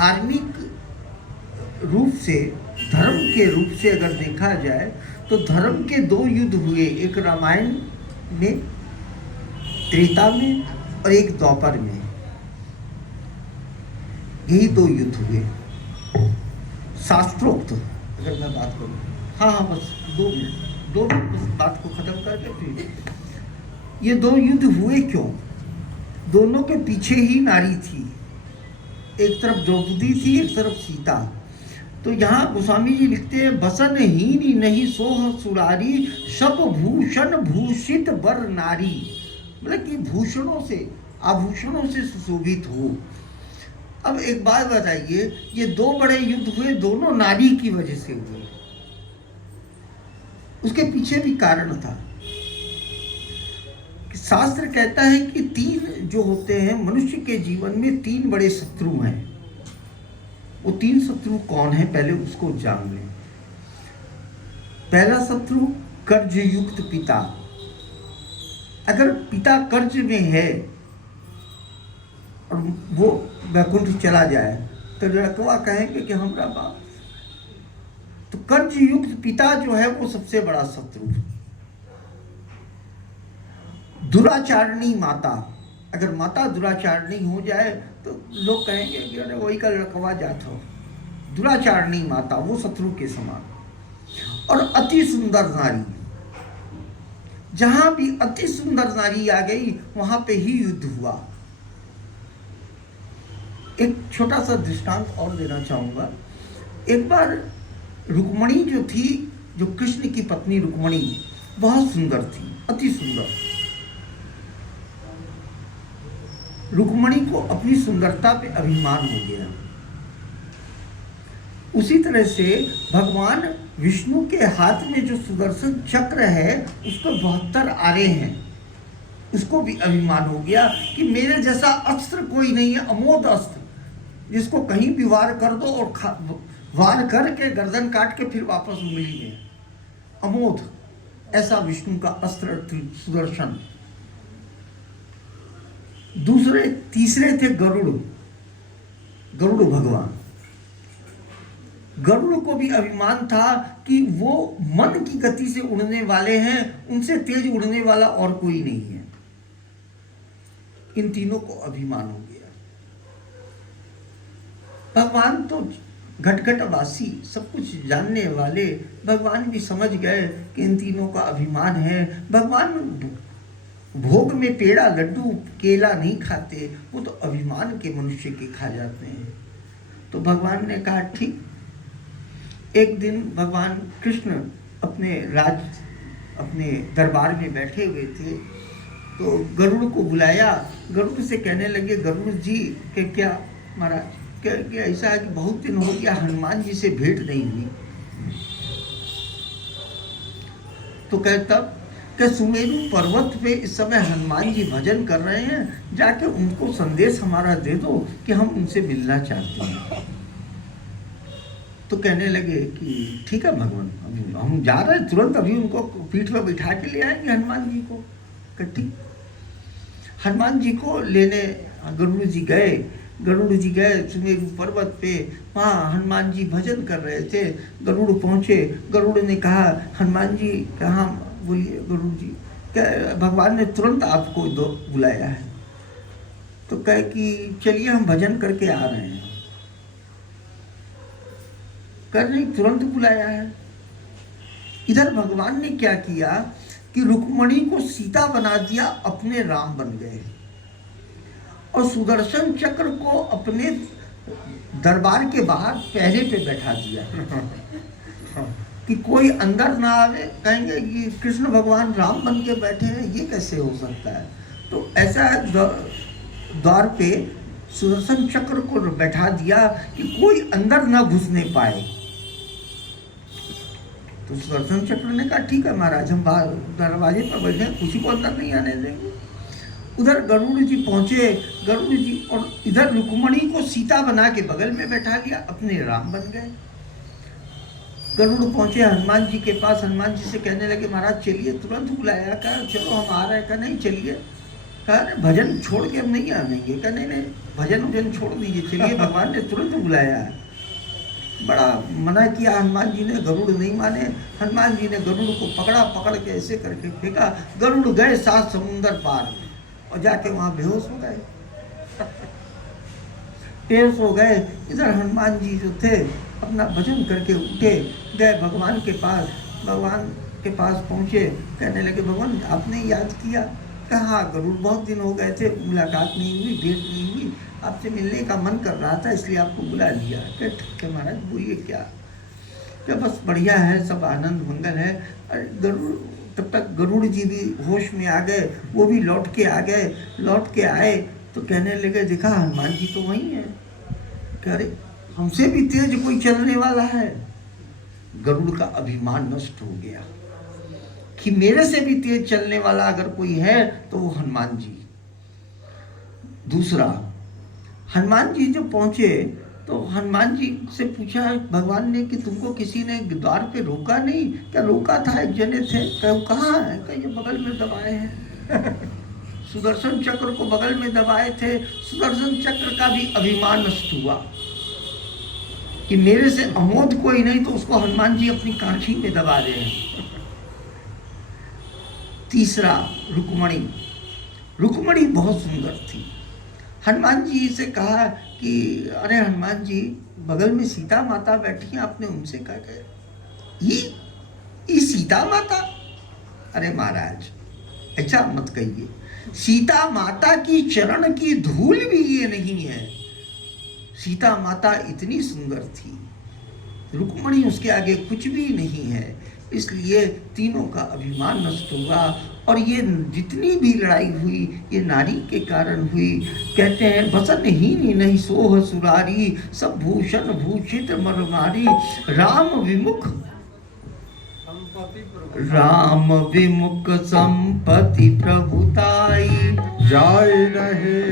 धार्मिक रूप से, धर्म के रूप से अगर देखा जाए तो धर्म के दो युद्ध हुए, एक रामायण में, त्रेता में, और एक द्वापर में। यही दो युद्ध हुए शास्त्रोक्त, अगर मैं बात करूं। हाँ, बस 2 मिनट बस बात को खत्म करके फिर। ये दो युद्ध हुए क्यों? दोनों के पीछे ही नारी थी, एक तरफ द्रौपदी थी, एक तरफ सीता। तो यहाँ गोस्वामी जी लिखते हैं, बसन हीन नहीं सोह सुरारी, सब भूषण भूषित वर नारी। मतलब कि भूषणों से, आभूषणों से सुशोभित हो। अब एक बात बताइए, ये 2 बड़े युद्ध हुए, दोनों नारी की वजह से हुए। उसके पीछे भी कारण था। शास्त्र कहता है कि 3 जो होते हैं मनुष्य के जीवन में, 3 बड़े शत्रु हैं। वो 3 शत्रु कौन है, पहले उसको जान लें। पहला शत्रु कर्ज युक्त पिता। अगर पिता कर्ज में है और वो वैकुंठ चला जाए तो लड़कवा कहेंगे कि हमरा बाप। तो कर्ज युक्त पिता जो है वो सबसे बड़ा शत्रु। दुराचारणी माता, अगर माता दुराचारणी हो जाए तो लोग कहेंगे कि अरे वही का लड़कवा जात हो। दुराचारणी माता वो शत्रु के समान। और अति सुंदर नारी, जहां भी अति सुंदर नारी आ गई वहां पे ही युद्ध हुआ। एक छोटा सा दृष्टांत और देना चाहूंगा। एक बार रुक्मणी जो थी, जो कृष्ण की पत्नी रुक्मणी, बहुत सुंदर थी, अति सुंदर। रुक्मणी को अपनी सुंदरता पे अभिमान हो गया। उसी तरह से भगवान विष्णु के हाथ में जो सुदर्शन चक्र है उसको 72 आरे हैं, उसको भी अभिमान हो गया कि मेरे जैसा अस्त्र कोई नहीं है, अमोघ अस्त्र, जिसको कहीं भी वार कर दो और वार करके गर्दन काट के फिर वापस उंगली में, अमोघ ऐसा विष्णु का अस्त्र सुदर्शन। तीसरे थे गरुड़ भगवान। गरुड़ को भी अभिमान था कि वो मन की गति से उड़ने वाले हैं, उनसे तेज उड़ने वाला और कोई नहीं है। इन तीनों को अभिमान हो गया। भगवान तो घटघटवासी, सब कुछ जानने वाले, भगवान भी समझ गए कि इन तीनों का अभिमान है। भगवान भोग में पेड़ा लड्डू केला नहीं खाते, वो तो अभिमान के मनुष्य के खा जाते हैं। तो भगवान ने कहा ठीक। एक दिन भगवान कृष्ण अपने दरबार में बैठे हुए थे, तो गरुड़ को बुलाया। गरुड़ से कहने लगे, गरुड़ जी के क्या महाराज, क्या ऐसा है कि बहुत दिन हो गया हनुमान जी से भेंट नहीं हुई। तो कहता कि सुमेरु पर्वत पे इस समय हनुमान जी भजन कर रहे हैं, जाके उनको संदेश हमारा दे दो कि हम उनसे मिलना चाहते हैं। तो कहने लगे कि ठीक है भगवान, हम जा रहे हैं तुरंत, अभी उनको पीठ पर बिठा के ले आएंगे हनुमान जी को। ठीक। हनुमान जी को लेने गरुड़ जी गए सुमेरु पर्वत पे। वहाँ हनुमान जी भजन कर रहे थे। गरुड़ पहुँचे। गरुड़ ने कहा, हनुमान जी कहाँ? बोलिए गरुड़ जी। क्या भगवान ने तुरंत आपको बुलाया है। तो कहे कि चलिए हम भजन करके आ रहे हैं। नहीं, तुरंत बुलाया है। इधर भगवान ने क्या किया कि रुक्मणी को सीता बना दिया, अपने राम बन गए। और सुदर्शन चक्र को अपने दरबार के बाहर पहरे पे बैठा दिया कि कोई अंदर ना आवे, कहेंगे कि कृष्ण भगवान राम बन के बैठे हैं, ये कैसे हो सकता है। तो ऐसा द्वार पे सुदर्शन चक्र को बैठा दिया कि कोई अंदर ना घुसने पाए। तो सुदर्शन चक्र ने कहा ठीक है महाराज, हम दरवाजे पर बैठे हैं, किसी को अंदर नहीं आने देंगे। उधर गरुड़ जी पहुंचे। गरुड़ जी और इधर रुक्मणी को सीता बना के बगल में बैठा लिया, अपने राम बन गए। गरुड़ पहुंचे हनुमान जी के पास। हनुमान जी से कहने लगे, महाराज चलिए, तुरंत बुलाया। कहा चलो हम आ रहे हैं। कहा नहीं चलिए। कहा भजन छोड़ के हम नहीं आएंगे। कहा नहीं नहीं, भजन वजन छोड़ दीजिए, चलिए। भगवान ने तुरंत बुलाया। बड़ा मना किया, हनुमान जी ने गरुड़ नहीं माने। हनुमान जी ने गरुड़ को पकड़ा, पकड़ के ऐसे करके फेंका, गरुड़ गए 7 समुंदर पार और जाके वहां बेहोश हो गए। बेहोश हो गए। इधर हनुमान जी जो थे अपना भजन करके उठे, गए भगवान के पास। भगवान के पास पहुंचे, कहने लगे भगवान आपने याद किया? कहा गरुड़ बहुत दिन हो गए थे, मुलाकात नहीं हुई, भेंट नहीं हुई, आपसे मिलने का मन कर रहा था इसलिए आपको बुला लिया। क्या ठीक है महाराज, बोलिए क्या? क्या बस बढ़िया है, सब आनंद मंगल है। गरुड़, तब तक गरुड़ जी भी होश में आ गए, वो भी लौट के आ गए। लौट के आए तो कहने लगे देखा हनुमान जी तो वही है। कह रहे हमसे भी तेज कोई चलने वाला है। गरुड़ का अभिमान नष्ट हो गया कि मेरे से भी तेज चलने वाला अगर कोई है तो वो हनुमान जी। दूसरा, हनुमान जी जब पहुंचे तो हनुमान जी से पूछा भगवान ने कि तुमको किसी ने द्वार पे रोका नहीं? क्या रोका था, एक जने थे। क्या कहाँ है? क्या ये बगल में दबाए हैं। सुदर्शन चक्र को बगल में दबाए थे। सुदर्शन चक्र का भी अभिमान नष्ट हुआ कि मेरे से अमोद कोई नहीं, तो उसको हनुमान जी अपनी कांखी में दबा रहे हैं। तीसरा, रुक्मणी। रुक्मणी बहुत सुंदर थी। हनुमान जी से कहा कि अरे हनुमान जी, बगल में सीता माता बैठी हैं, आपने उनसे कहा ये सीता माता? अरे महाराज ऐसा मत कहिए, सीता माता की चरण की धूल भी ये नहीं है। सीता माता इतनी सुंदर थी, रुक्मणी उसके आगे कुछ भी नहीं है। इसलिए तीनों का अभिमान नष्ट हुआ और ये जितनी भी लड़ाई हुई ये नारी के कारण हुई। कहते हैं बसन ही नहीं सोह सुरारी, सब भूषण भूषित मरमारी, राम विमुख संपत्ति प्रभुताई, जाय रहे